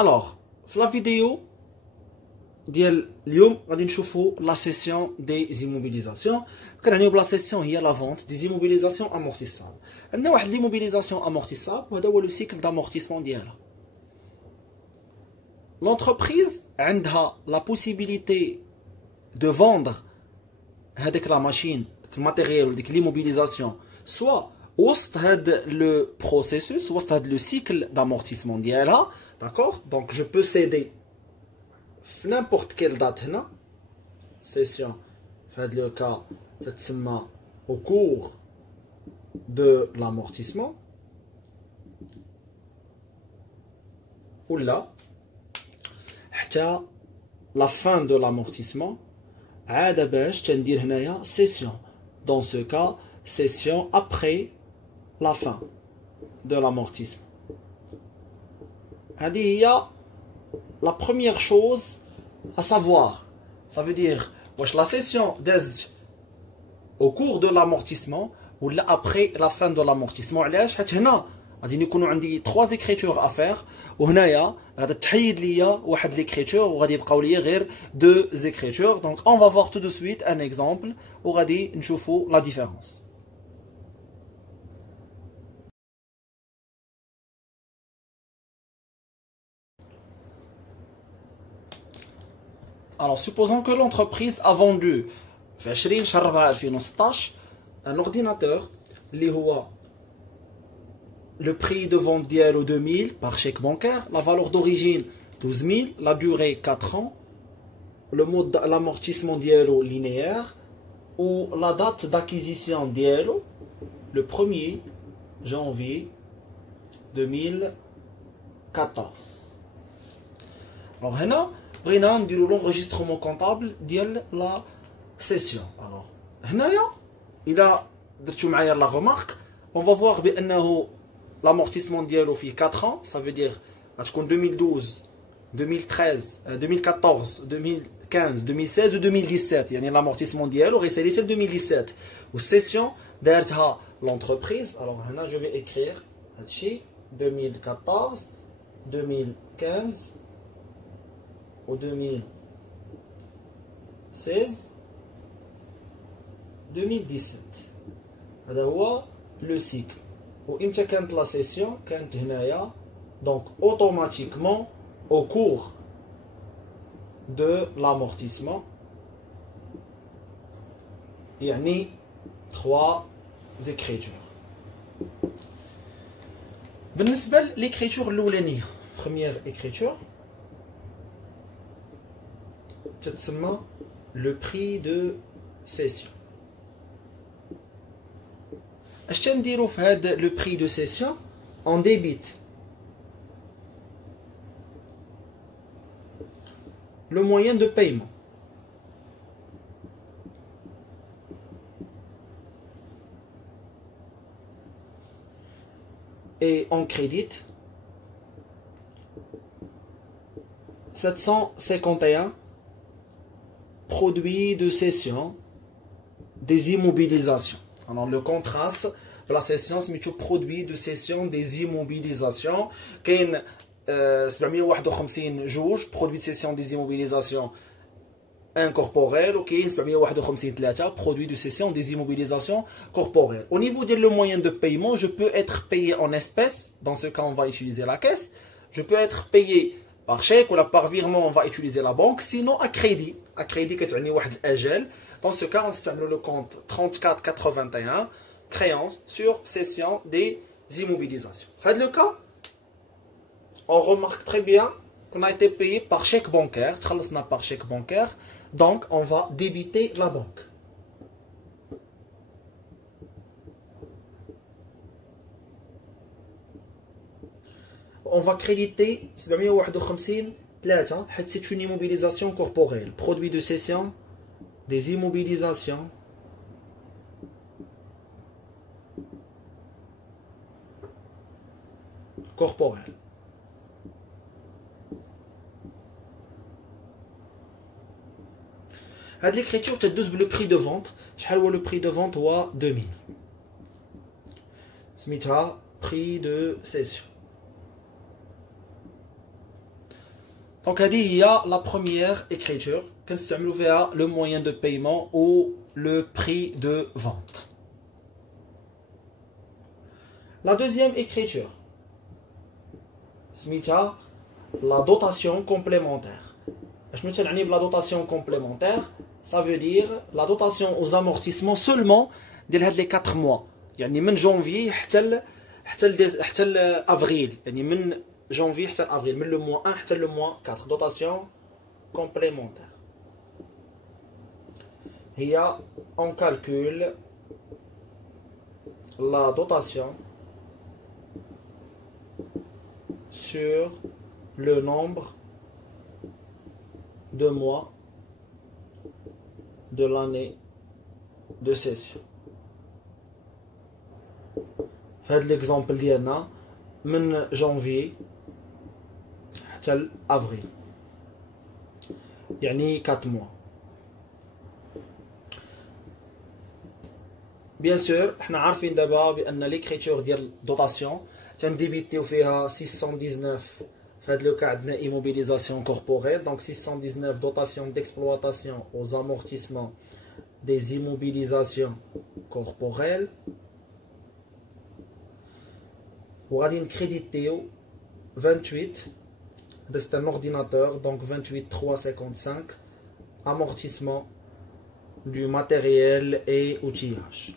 Alors, dans la vidéo ديال اليوم غادي نشوفوا la session des immobilisations. كنعنيو بلا سيسيون هي la vente des immobilisations amortissables. عندنا واحد l'immobilisation amortissable وهذا هو le cycle d'amortissement ديالها. L'entreprise عندها la possibilité de vendre هذيك لا ماشين ديك الماتيريال ديك l'immobilisation soit وسط هذا لو بروسيسوس وسط هذا لو سيكل d'amortissement ديالها. D'accord? Donc je peux céder n'importe quelle date هنا session في هذا لو كا تتسمى au cours de l'amortissement ولا حتى la fin de l'amortissement عاد باش تندير هنايا session dans ce cas session après la fin de l'amortissement. هذه هي la première chose à savoir. Ça veut dire واش la session دازت au cours de l'amortissement ولا après la fin de l'amortissement. علاش؟ حيت هنا غادي يكونوا عندي 3 écritures à faire وهنايا غادي تحيد ليا واحد l'écriture وغادي يبقاو ليا غير 2 écritures. Donc on va voir tout de suite un exemple وغادي نشوفوا la différence. Alors, supposons que l'entreprise a vendu في 20/4/2016 un ordinateur اللي هو le prix de vente ديالو 2000 par chèque bancaire, la valeur d'origine 12000, la durée 4 ans, le mode l'amortissement ديالو linéaire ou la date d'acquisition ديالو le 1er janvier 2014. Alors هنا بغينا نديرو l'enregistrement comptable ديال لا سيسيون. الوغ هنايا الا درتو معايا لا remarque on va voir بانه l'amortissement ديالو فيه 4 ans. Ça veut dire غتكون 2012 2013 2014 2015 2016 و 2017 يعني l'amortissement ديالو غيسالي حتى 2017 والسيسيون دارتها l'entreprise. الوغ هنا جو في écrire هادشي 2014 2015 au 2016 2017. هذا هو لو سيكل. وإمتى كانت لا سيسيون؟ كانت هنايا دونك اوتوماتيكمون au cours de l'amortissement يعني 3 écritures. بالنسبة للإكريتور الأولانية première écriture تتسمى le prix de cession. اش تنديرو في هذا le prix de cession؟ on débite le moyen de paiement et on crédite 751 produits de cession des immobilisations. Alors le contraste de la cession c'est produit de cession des immobilisations. كاين 751 جوج produits de cession des immobilisations incorporelles وكاين 751 3 produits de cession des immobilisations corporelles. Au niveau de le moyen de paiement, je peux être payé en espèces. Dans ce cas, on va utiliser la caisse. Je peux être payé par chèque ou par virement, on va utiliser la banque. Sinon, à crédit. À crédit, كتعني واحد الأجل. Dans ce cas, on utilise le compte 3481, créance sur cession des immobilisations. Dans le cas, on remarque très bien qu'on a été payé par chèque bancaire. Par chèque bancaire. Donc, on va débiter la banque. On va créditer 751 3 c'est une immobilisation corporelle. Produit de cession des immobilisations corporelles. Cette l'écriture تدوز le prix de vente. شحال هو le prix de vente هو 2000. سميتها prix de cession. Donc هذه هي la première écriture كنستعملوا فيها le moyen de paiement ou le prix de vente. La deuxième écriture سميتها la dotation complémentaire. شنو تعني بلا dotation complémentaire؟ Ça veut dire la dotation aux amortissements seulement ديال هاد les 4 mois. يعني من جونفي حتى افريل، يعني من جونفي حتى افريل، من لو موا 1 حتى لو موا 4. دوتاسيون كومبليمونتير هي on calcule la dotation sur le nombre de mois de l'année de session. في هذا ليكزامبل ديالنا من جونفي حتى افريل، يعني 4 موا. بيان سور حنا عارفين دابا بان ليكريتور ديال دوطاسيون تنديبيتيو فيها 619. في هذا لو كا عندنا ايموبيليزاسيون كوربوريل، دونك 619 دوطاسيون ديكسبلواتاسيون aux amortissements des immobilisations corporelles. وغادي نكريديتيو 28. هذا c'est un ordinateur, donc 28355 amortissement du matériel et outillage,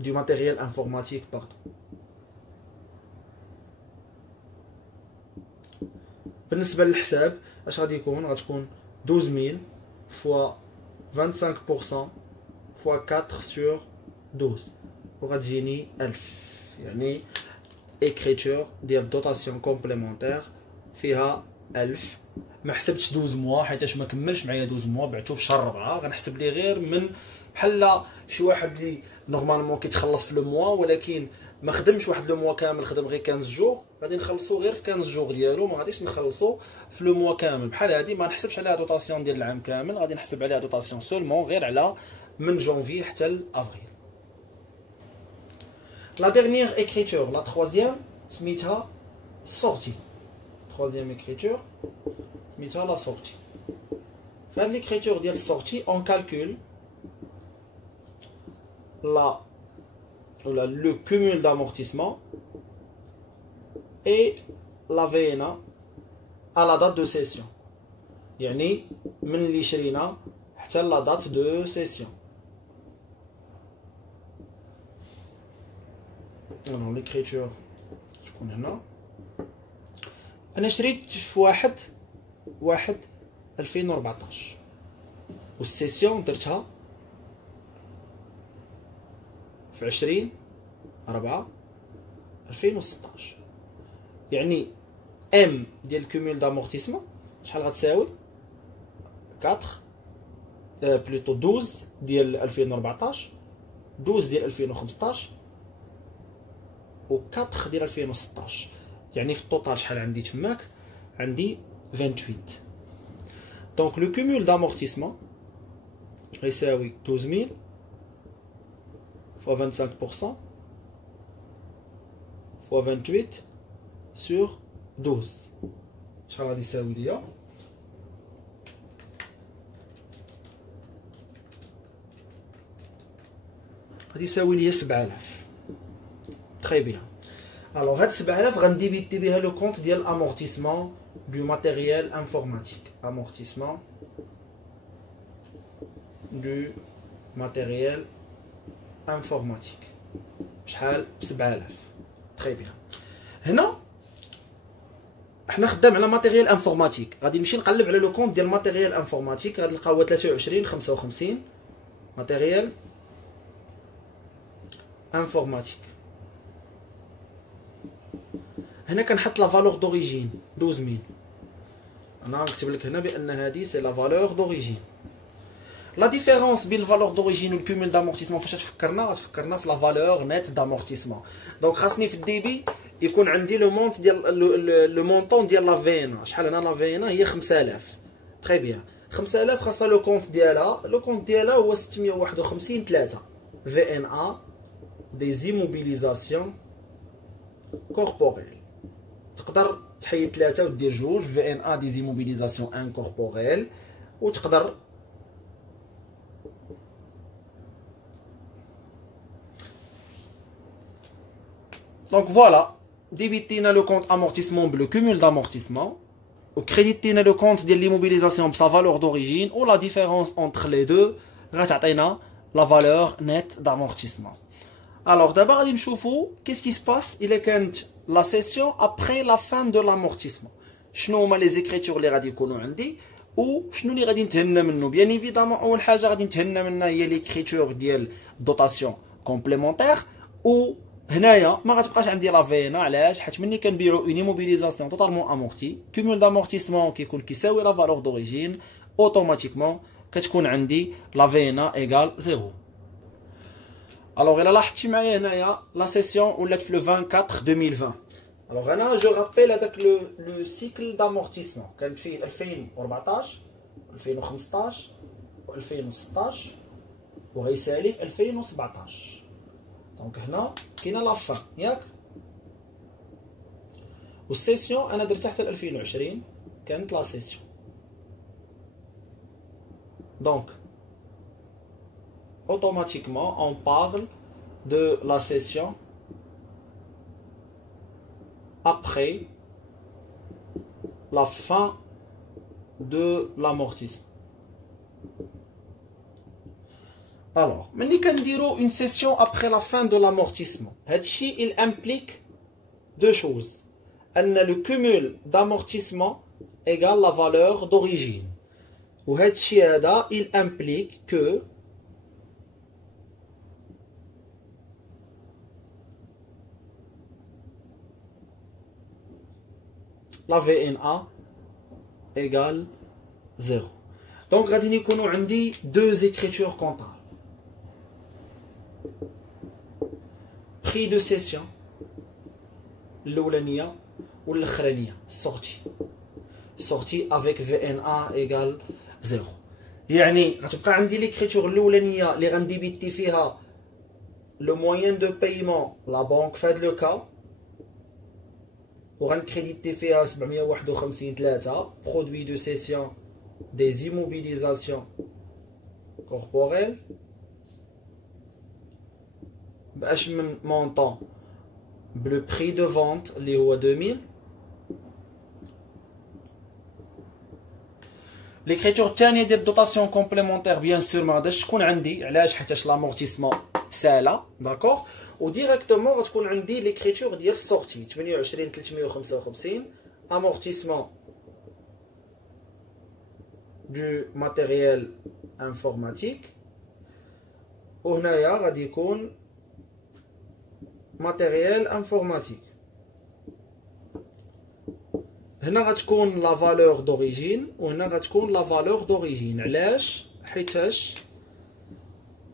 du matériel informatique, pardon. بالنسبة للحساب اش غادي يكون؟ غتكون 12000 fois 25% fois 4 sur 12 وغتجيني 1000. يعني écriture ديال دوطاسيون كومبليمونتير فيها 1000. ما حسبتش 12 موا حيتاش ما كملش معايا 12 موا، بعتو في شهر 4. غنحسب ليه غير من بحال شي واحد اللي نورمالمون كيتخلص في لو موا ولكن ما خدمش واحد لو موا كامل، خدم غير 15 جوغ، غادي نخلصو غير في 15 جوغ ديالو، ما غاديش نخلصو في لو موا كامل. بحال هادي ما نحسبش عليها دوطاسيون ديال العام كامل، غادي نحسب عليها دوطاسيون سولمون غير على من جونفي حتى لافريل. La dernière écriture, la troisième, سميتها sortie. Troisième écriture, سميتها la sortie. في هاد l'écriture ديال sortie, on calcule le cumul d'amortissement et la VNA à la date de cession. يعني من اللي شرينا حتى la date de cession. Alors l'écriture شكون هنا؟ انا شريت في 1/1/2014 والسيسيون درتها في 20/4/2016. يعني ام ديال الكومول دامورتيسمون شحال غتساوي؟ 4 بلوتو 12 ديال 2014، 12 ديال 2015 و 4 ديال 2016. يعني في الطوطال شحال عندي تماك؟ عندي 28. دونك لو كومول دامورتيسمون غيساوي 12000 fois 25% fois 28 sur 12. شحال غادي يساوي ليا؟ غادي يساوي ليا 7000. Très bien. Alors هاد 7000 غنديبيتي بها لو كونت ديال amortissement du matériel informatique. Amortissement du matériel informatique. شحال؟ 7000. Très bien. هنا حنا خدام على ماتيريال انفورماتيك، غادي نمشي نقلب على لو كونت ديال ماتيريال انفورماتيك، غادي نلقاو 2355 ماتيريال انفورماتيك. هنا كنحط لا فالور دوريجين 12000. انا غنكتب لك هنا بان هذه سي لا فالور دوريجين. لا ديفيرونس بين الفالور دوريجين والكومول دامورتيسمون فاش غتفكرنا في لا فالور نيت دامورتيسمون. دونك خاصني في الديبي يكون عندي لو مونط ديال لو مونطون ديال لا فينا. شحال هنا لا فينا هي 5000. تري بيان. 5000 خاصها لو كونت ديالها هو 651 3 في ان ا دي زيموبيليزاسيون كوربوريل. تقدر تحيد 3 ودير 2 في ان ا ديزيموبيليزاسيون انكوربوريل وتقدر دونك فوالا ديبيتينا لو كونت امورتيسمون بلو كومول d'amortissement وكريديتينا لو كونت ديال ليموبيليزاسيون بسا فالور دوريجين و لا ديفيرونس انتر لي دو غتعطينا لا فالور نيت d'amortissement. Alors d'abord غادي نشوفوا qu'est-ce qui se passe الا كانت لا سيسيون après la fin de l'amortissement. شنو هما لي زيكريتور اللي غادي يكونوا عندي وشنو اللي غادي نتهنى منه. بيان ايفيدامون اول حاجه غادي نتهنى منها هي ليكريتور ديال دوطاسيون كومبليمونتير و هنايا ما غتبقاش عندي لا فينا. علاش؟ حيت ملي كنبيعوا اون ايموبيليزاسيون توتالمون امورتي كومول دامورتيسمون كيكون كيساوي لا فالور دوريجين اوتوماتيكمون كتكون عندي لا فينا ايغال 0. الوغ الا لاحظتي معايا هنايا لا سيسيون ولات في لو 24 2020. الوغ انا جو رابيل هذاك لو سيكل دامورتيسمون كانت فيه 2014 2015 و2016 وغيسالي في 2017. دونك هنا كاينه لا فان ياك والسيسيون انا درتها حتى 2020 كانت لا سيسيون. دونك automatiquement on parle de la session après la fin de l'amortissement. Alors, ملي كنديرو une session après la fin de l'amortissement, هادشي il implique deux choses. أن le cumul d'amortissement égale la valeur d'origine. وهادشي هذا il implique que la VNA égale 0. Donc غادي يكونوا عندي deux écritures comptables. Prix de session الأولانية والأخرانية sortie avec VNA égale 0. يعني غتبقى عندي ليكريتور الأولانية اللي غنديبيتي فيها لو موين دو بايمون لا بانك في هاد لو كا وغنكريديتي فيها 751 برودوي دو سيسيون des immobilisations corporelles باش من مونطون بلو بري دو فونت اللي هو 2000. ليكريتور الثانيه ديال دوطاسيون كومبليمونتير بيان سور ما غاداش تكون عندي. علاش؟ حيتاش لامورتيسمون سالا داكوغ وديريكتومون غتكون عندي ليكريتور ديال السورتي 28 355 امورتيسمون du matériel informatique وهنايا غادي يكون matériel informatique. هنا غتكون لا فالور دوريجين وهنا غتكون لا فالور دوريجين. علاش؟ حيتاش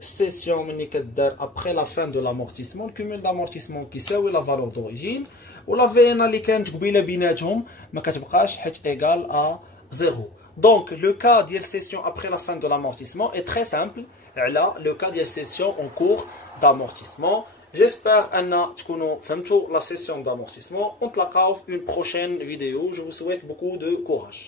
السيسيون ملي كدار ابخي لا فان دو لامورتيسمون الكومول دامورتيسمون كيساوي لا فالور دوريجين ولا فينا اللي كانت قبيله بيناتهم ما كتبقاش حيت ايغال ا 0. Donc le cas de la session après la fin de l'amortissement est très simple. Là, le cas de la session en cours d'amortissement. J'espère que vous avez compris la session d'amortissement. On se retrouve dans une prochaine vidéo. Je vous souhaite beaucoup de courage.